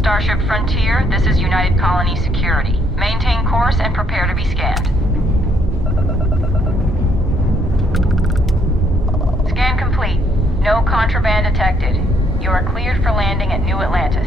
Starship Frontier, this is United Colony Security. Maintain course and prepare to be scanned. Scan complete. No contraband detected. You are cleared for landing at New Atlantis.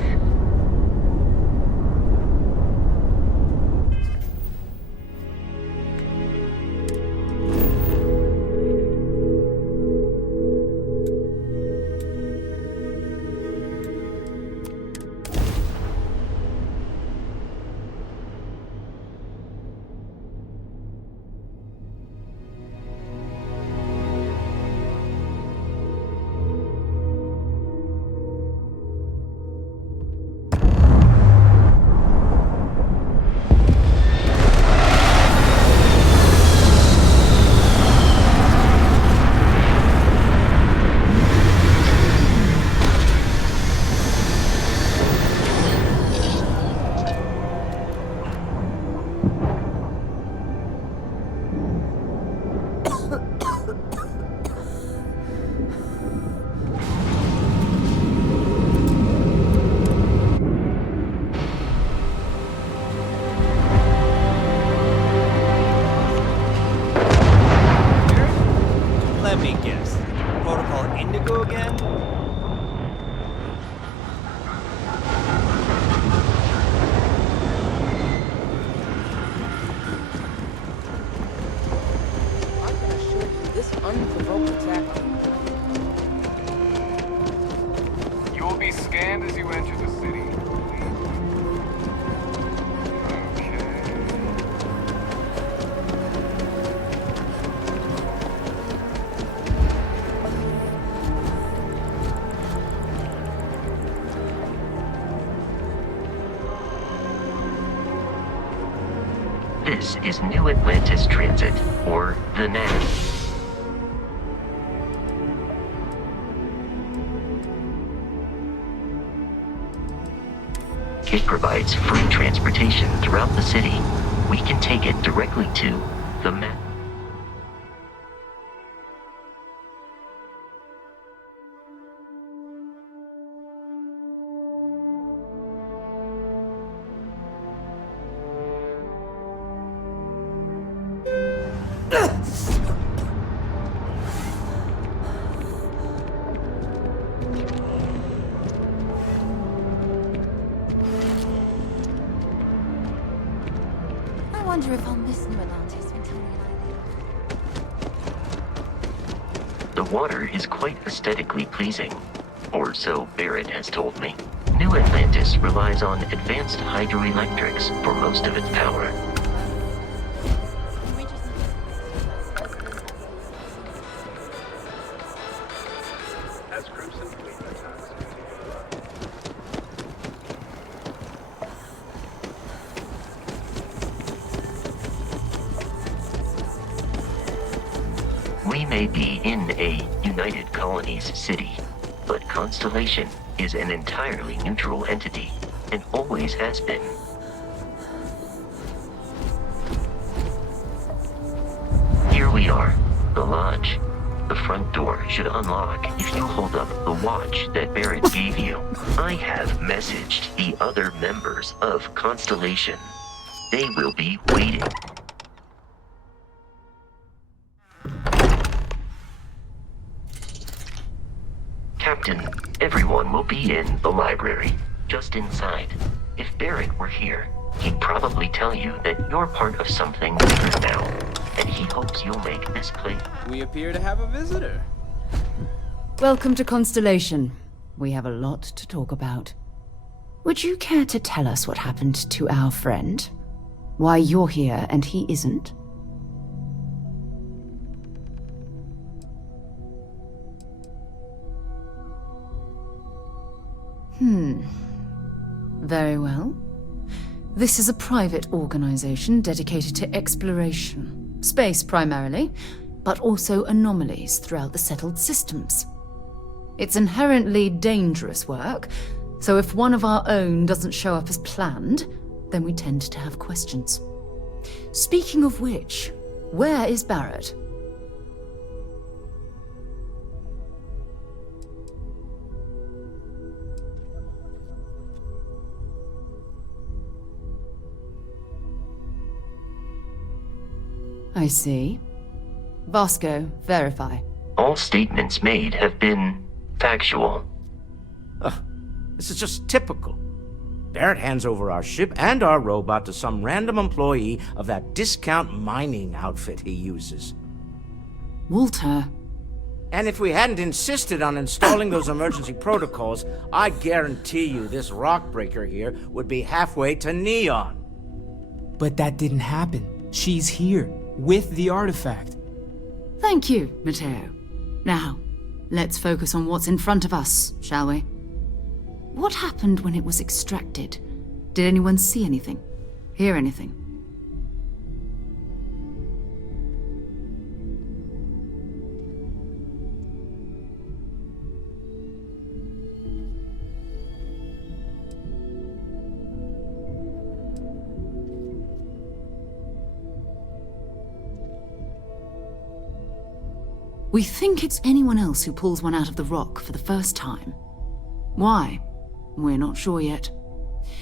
Let me guess. Protocol Indigo again? I can assure you, this unprovoked attack. You will be scanned as you enter the city. This is New Atlantis Transit, or the NAV. It provides free transportation throughout the city. We can take it directly to the map. I wonder if I'll miss New Atlantis until the The water is quite aesthetically pleasing, or so Barrett has told me. New Atlantis relies on advanced hydroelectrics for most of its power. We may be in a United Colonies city, but Constellation is an entirely neutral entity, and always has been. Here we are, the lodge. The front door should unlock if you hold up the watch that Barrett gave you. I have messaged the other members of Constellation. They will be waiting. Captain, everyone will be in the library, just inside. If Barrett were here, he'd probably tell you that you're part of something bigger now, and he hopes you'll make this place. We appear to have a visitor. Welcome to Constellation. We have a lot to talk about. Would you care to tell us what happened to our friend? Why you're here and he isn't? Very well. This is a private organization dedicated to exploration. Space primarily, but also anomalies throughout the settled systems. It's inherently dangerous work, so if one of our own doesn't show up as planned, then we tend to have questions. Speaking of which, where is Barrett? I see. Vasco, verify. All statements made have been factual. This is just typical. Barrett hands over our ship and our robot to some random employee of that discount mining outfit he uses. Walter. And if we hadn't insisted on installing those emergency protocols, I guarantee you this rock breaker here would be halfway to Neon. But that didn't happen. She's here, with the artifact. Thank you, Matteo. Now, let's focus on what's in front of us, shall we? What happened when it was extracted? Did anyone see anything? Hear anything? We think it's anyone else who pulls one out of the rock for the first time. Why? We're not sure yet.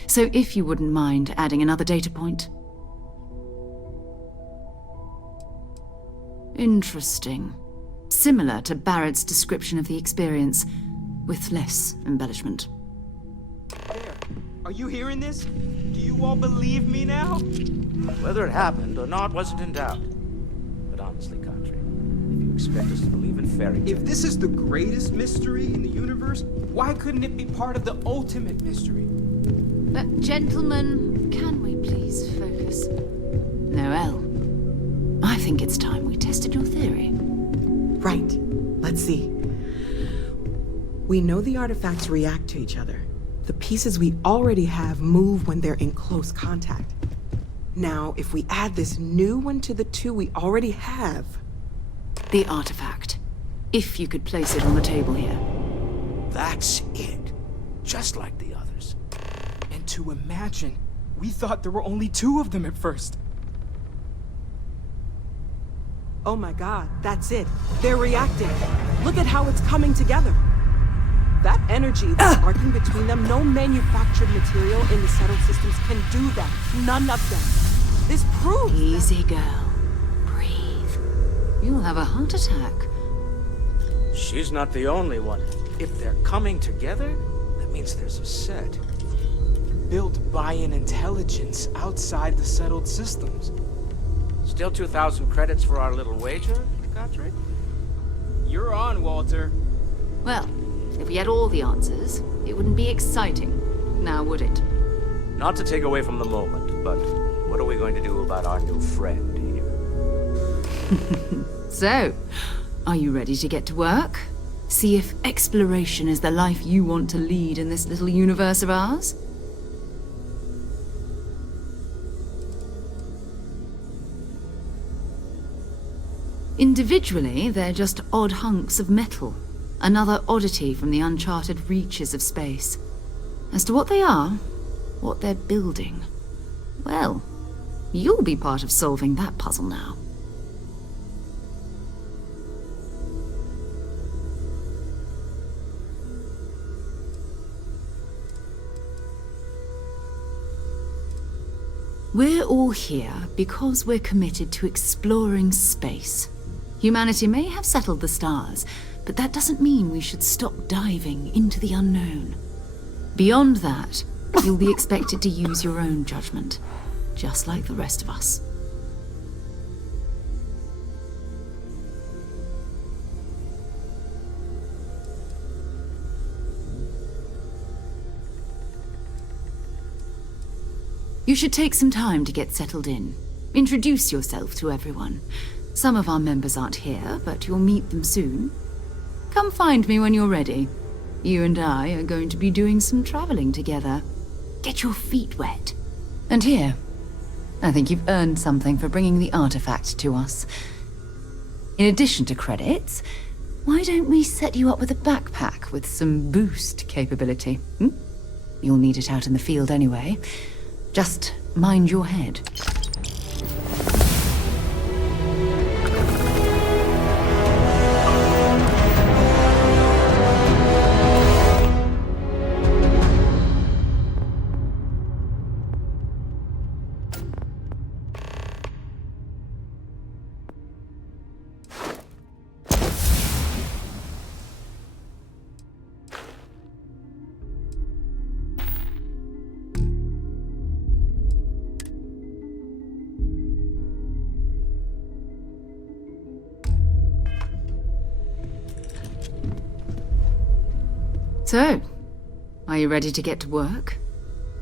So if you wouldn't mind adding another data point. Interesting. Similar to Barrett's description of the experience, with less embellishment. There. Are you hearing this? Do you all believe me now? Whether it happened or not wasn't in doubt. But honestly, Country, if you expect us to believe in fairy tales... If this is the greatest mystery in the universe, why couldn't it be part of the ultimate mystery? But gentlemen, can we please focus? Noel, I think it's time we tested your theory. Right. Let's see. We know the artifacts react to each other. The pieces we already have move when they're in close contact. Now, if we add this new one to the two we already have... The artifact. If you could place it on the table here. That's it. Just like the others. And to imagine, we thought there were only 2 of them at first. Oh my god, that's it. They're reacting. Look at how it's coming together. That energy that's arcing between them, no manufactured material in the settled systems can do that. None of them. This proves Easy, girl. Breathe. You'll have a heart attack. She's not the only one. If they're coming together, that means there's a set. Built by an intelligence outside the settled systems. Still 2,000 credits for our little wager, Country? You're on, Walter. Well, if we had all the answers, it wouldn't be exciting, now would it? Not to take away from the moment, but what are we going to do about our new friend here? So, are you ready to get to work? See if exploration is the life you want to lead in this little universe of ours? Individually, they're just odd hunks of metal. Another oddity from the uncharted reaches of space. As to what they are, what they're building, well, you'll be part of solving that puzzle now. We're all here because we're committed to exploring space. Humanity may have settled the stars, but that doesn't mean we should stop diving into the unknown. Beyond that, you'll be expected to use your own judgment, just like the rest of us. You should take some time to get settled in. Introduce yourself to everyone. Some of our members aren't here, but you'll meet them soon. Come find me when you're ready. You and I are going to be doing some traveling together. Get your feet wet. And here, I think you've earned something for bringing the artifact to us. In addition to credits, why don't we set you up with a backpack with some boost capability? You'll need it out in the field anyway. Just mind your head. So, are you ready to get to work?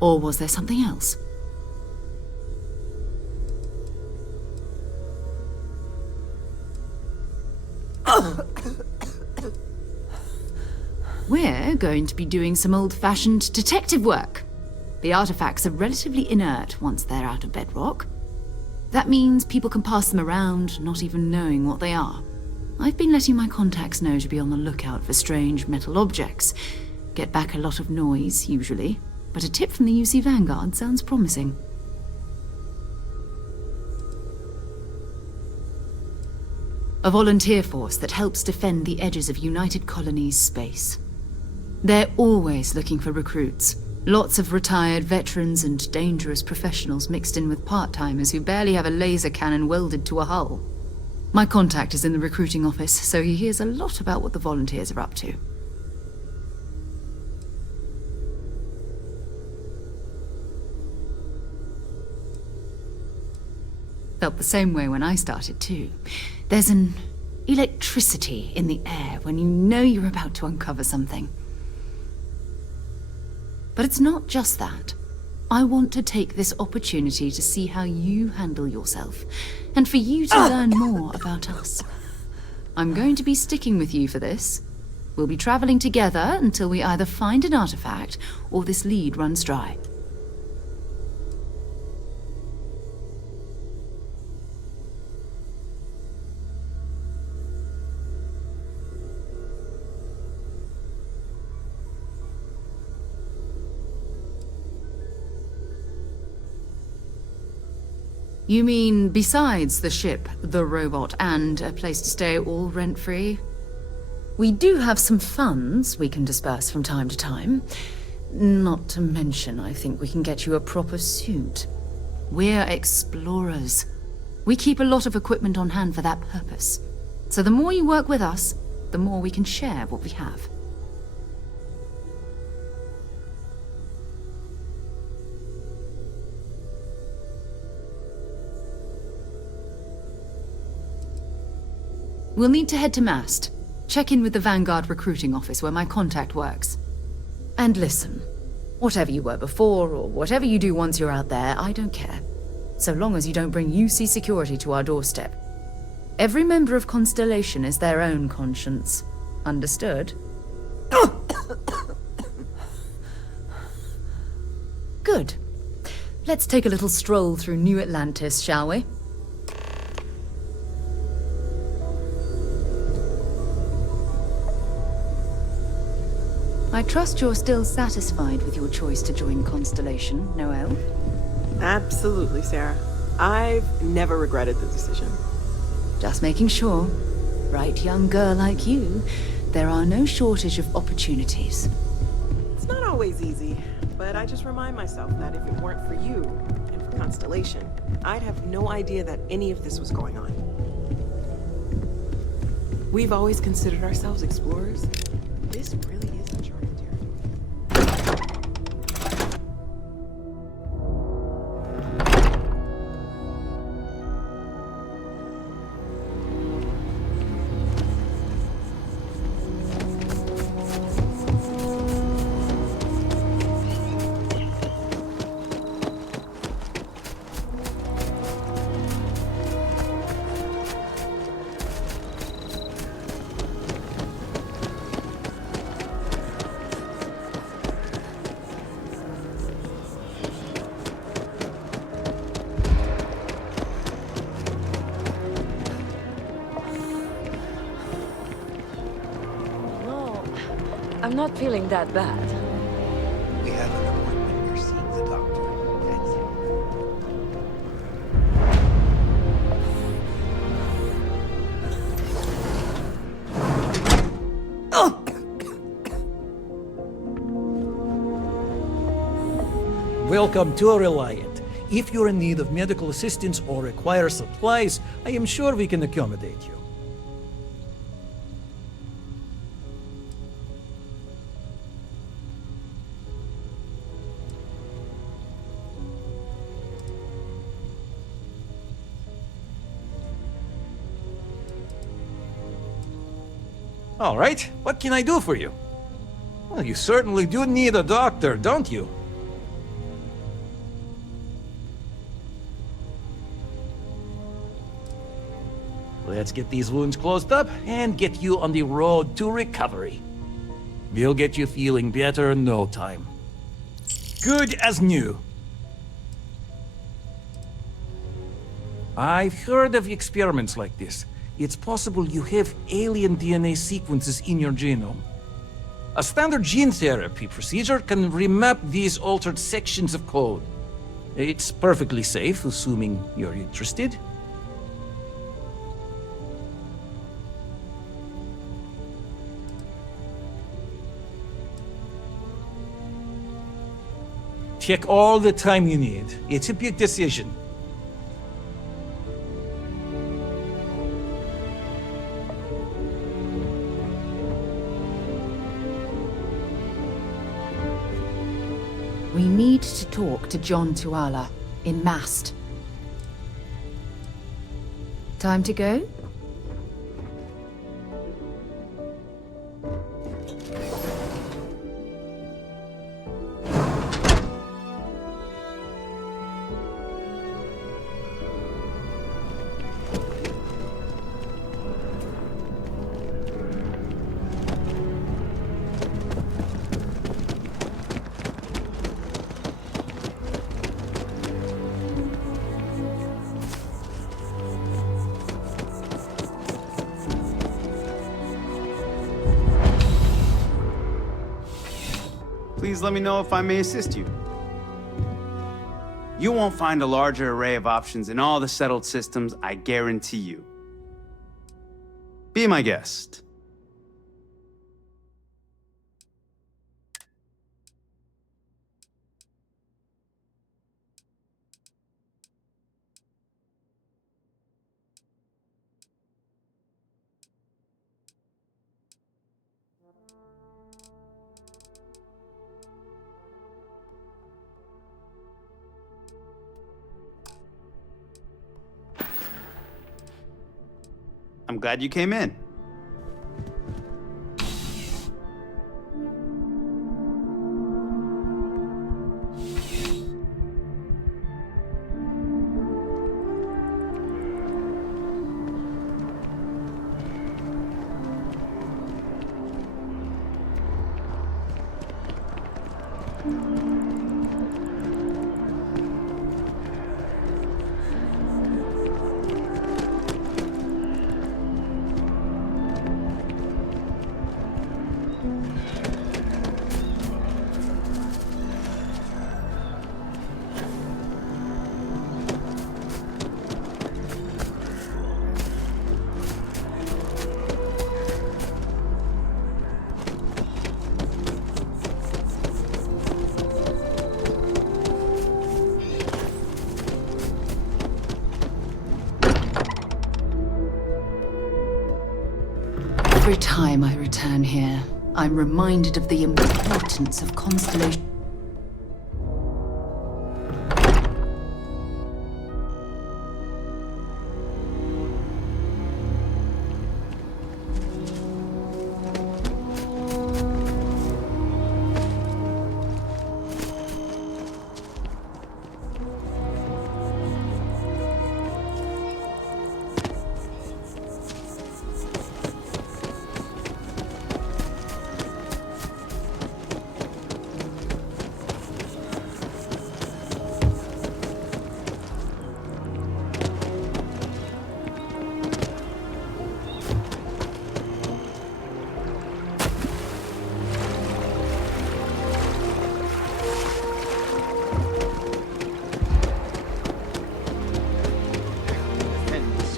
Or was there something else? We're going to be doing some old-fashioned detective work. The artifacts are relatively inert once they're out of bedrock. That means people can pass them around, not even knowing what they are. I've been letting my contacts know to be on the lookout for strange metal objects. Get back a lot of noise, usually, but a tip from the UC Vanguard sounds promising. A volunteer force that helps defend the edges of United Colonies space. They're always looking for recruits. Lots of retired veterans and dangerous professionals mixed in with part-timers who barely have a laser cannon welded to a hull. My contact is in the recruiting office, so he hears a lot about what the volunteers are up to. Felt the same way when I started, too. There's an electricity in the air when you know you're about to uncover something. But it's not just that. I want to take this opportunity to see how you handle yourself, and for you to learn more about us. I'm going to be sticking with you for this. We'll be traveling together until we either find an artifact or this lead runs dry. You mean besides the ship, the robot, and a place to stay all rent-free? We do have some funds we can disperse from time to time. Not to mention, I think we can get you a proper suit. We're explorers. We keep a lot of equipment on hand for that purpose. So the more you work with us, the more we can share what we have. We'll need to head to Mast. Check in with the Vanguard recruiting office where my contact works. And listen, whatever you were before, or whatever you do once you're out there, I don't care. So long as you don't bring UC security to our doorstep. Every member of Constellation is their own conscience. Understood? Good. Let's take a little stroll through New Atlantis, shall we? I trust you're still satisfied with your choice to join Constellation, Noelle? Absolutely, Sarah. I've never regretted the decision. Just making sure. Bright young girl like you, there are no shortage of opportunities. It's not always easy, but I just remind myself that if it weren't for you and for Constellation, I'd have no idea that any of this was going on. We've always considered ourselves explorers. This really is uncharted territory. I'm not feeling that bad. We have an appointment. You're seeing the doctor. That's Welcome to Reliant. If you're in need of medical assistance or require supplies, I am sure we can accommodate you. All right, what can I do for you? Well, you certainly do need a doctor, don't you? Let's get these wounds closed up and get you on the road to recovery. We'll get you feeling better in no time. Good as new. I've heard of experiments like this. It's possible you have alien DNA sequences in your genome. A standard gene therapy procedure can remap these altered sections of code. It's perfectly safe, assuming you're interested. Take all the time you need. It's a big decision. We need to talk to John Tuala in Mast. Time to go? Please let me know if I may assist you. You won't find a larger array of options in all the settled systems, I guarantee you. Be my guest. I'm glad you came in. Every time I return here, I'm reminded of the importance of constellation.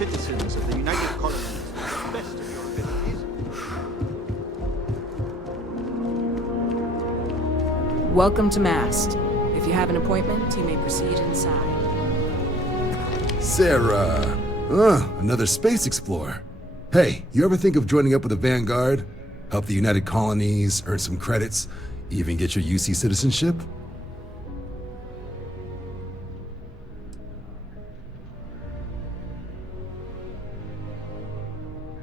Citizens of the United Colonies to the best of your abilities. Welcome to Mast. If you have an appointment, you may proceed inside. Sarah. Another space explorer. Hey, you ever think of joining up with the Vanguard? Help the United Colonies, earn some credits, even get your UC citizenship?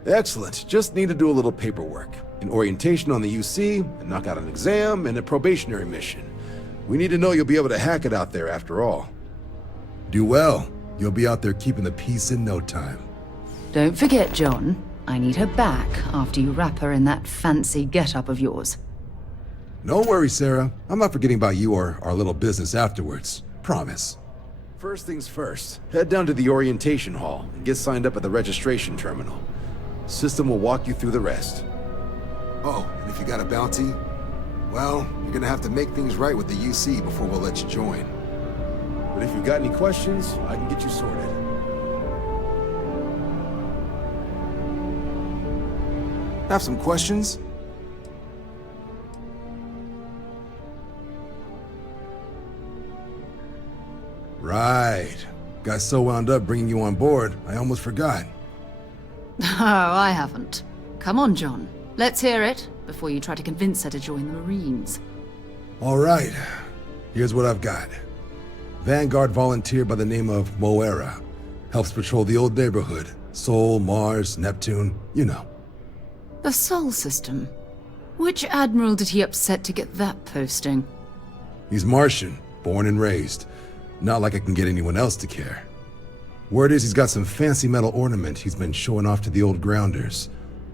Excellent. Just need to do a little paperwork. an orientation on the UC, a knockout an exam, and a probationary mission. We need to know you'll be able to hack it out there after all. Do well. You'll be out there keeping the peace in no time. Don't forget, John. I need her back after you wrap her in that fancy get-up of yours. Don't worry, Sarah. I'm not forgetting about you or our little business afterwards. Promise. First things first, head down to the orientation hall and get signed up at the registration terminal. System will walk you through the rest. Oh, and if you got a bounty, well, you're gonna have to make things right with the UC before we'll let you join. But if you've got any questions, I can get you sorted. Have some questions? Right. Got so wound up bringing you on board, I almost forgot. Oh, I haven't. Come on, John. Let's hear it before you try to convince her to join the Marines. All right. Here's what I've got. Vanguard volunteer by the name of Moera. Helps patrol the old neighborhood. Sol, Mars, Neptune, you know. The Sol system. Which admiral did he upset to get that posting? He's Martian, born and raised. Not like I can get anyone else to care. Word is he's got some fancy metal ornament he's been showing off to the old grounders.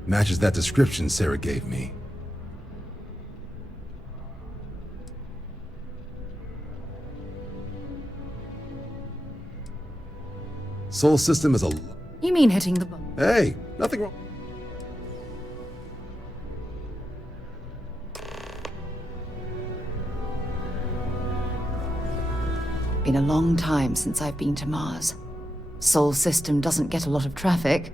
Matches that description Sarah gave me. Sol system is a... You mean hitting the button? Hey, nothing wrong. Been a long time since I've been to Mars. Sol system doesn't get a lot of traffic.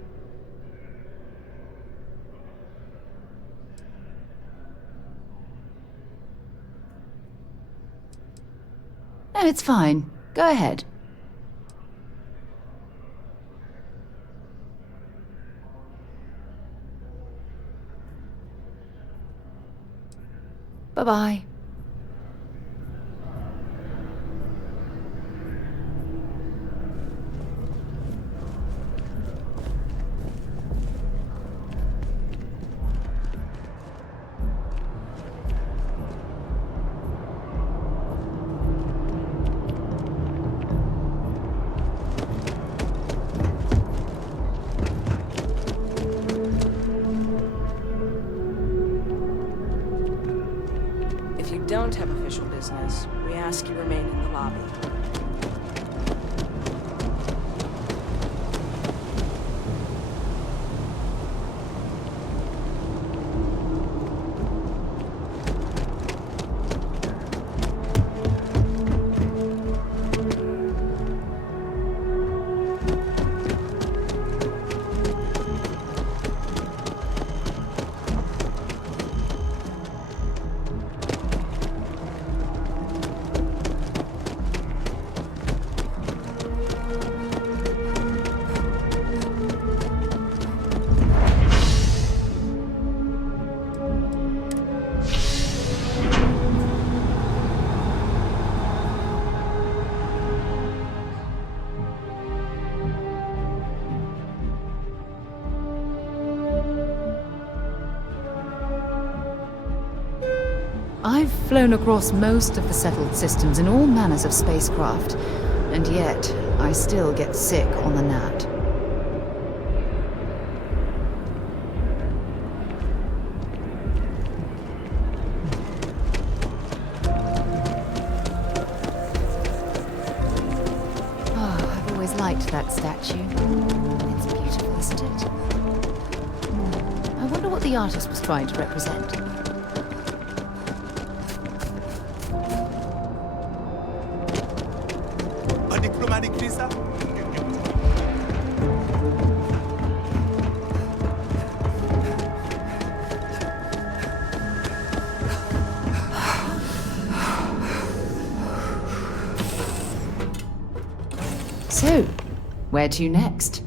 No, it's fine. Go ahead. Bye-bye. If you don't have official business, we ask you remain in the lobby. I've flown across most of the settled systems in all manners of spacecraft, and yet I still get sick on the gnat. Oh, I've always liked that statue. It's beautiful, isn't it? I wonder what the artist was trying to represent. So, where to next?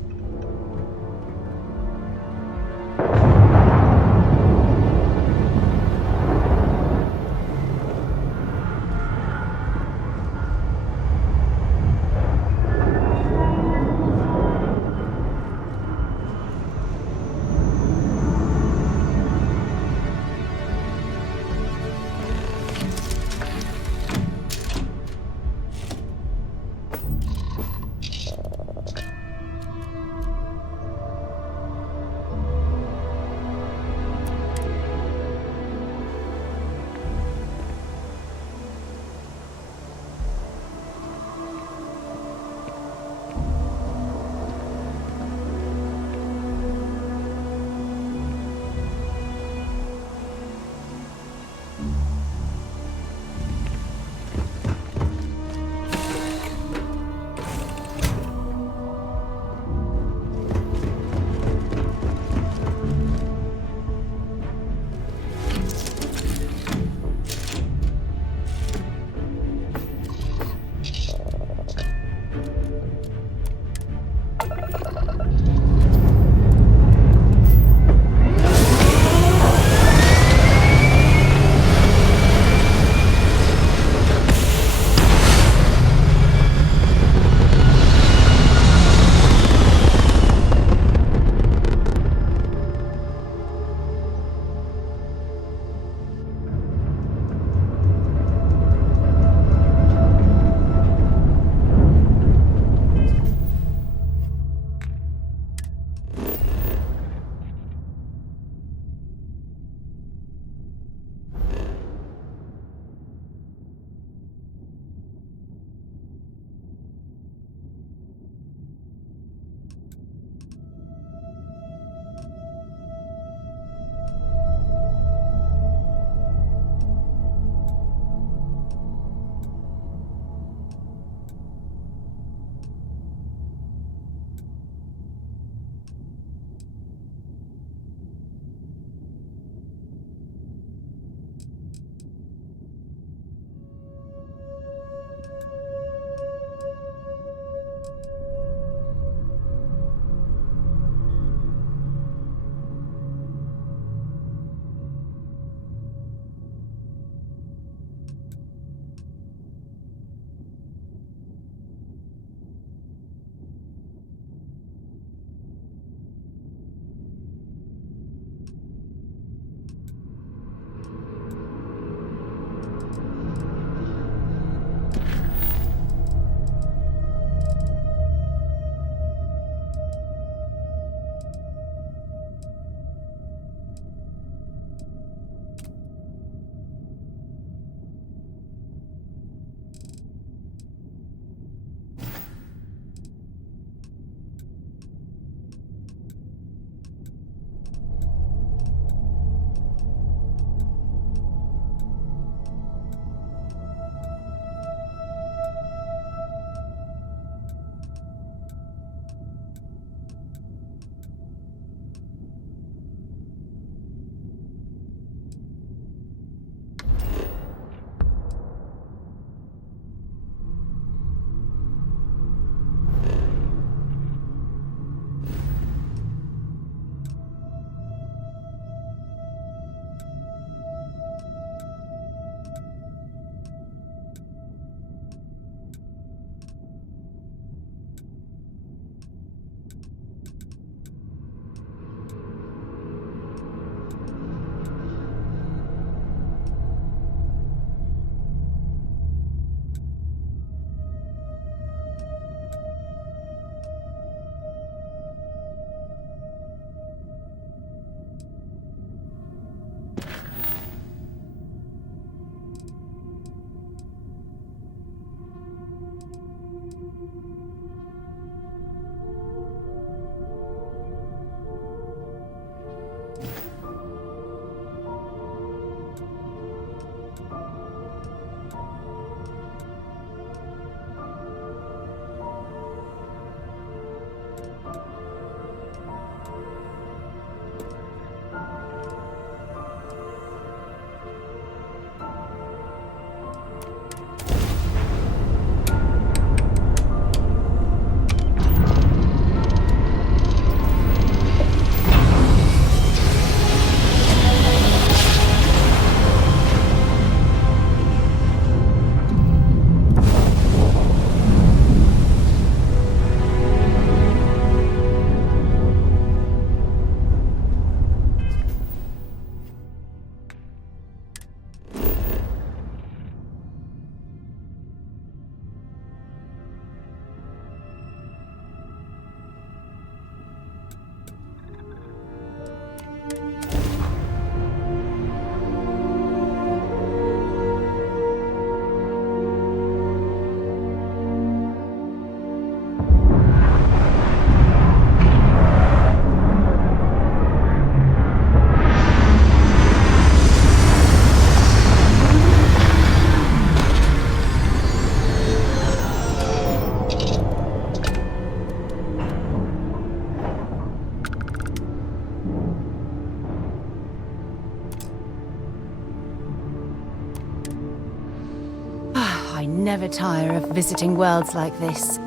never tire of visiting worlds like this.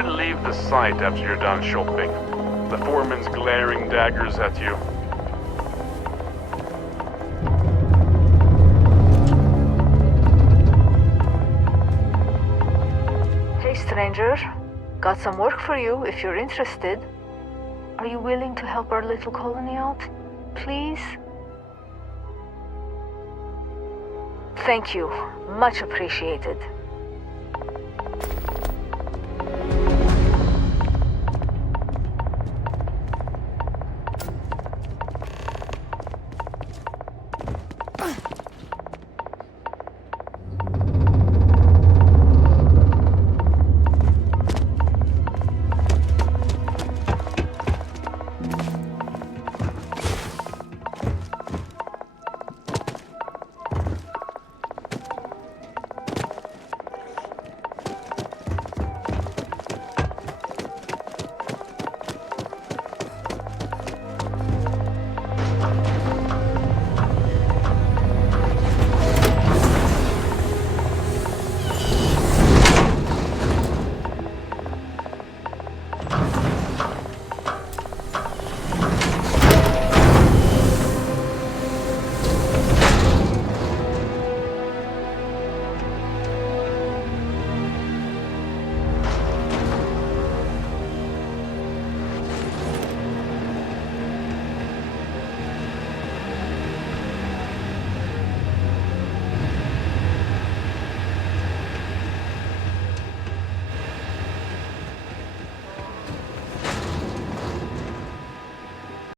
should leave the site after you're done shopping. The foreman's glaring daggers at you. Hey, stranger. Got some work for you if you're interested. Are you willing to help our little colony out? Please? Thank you. Much appreciated.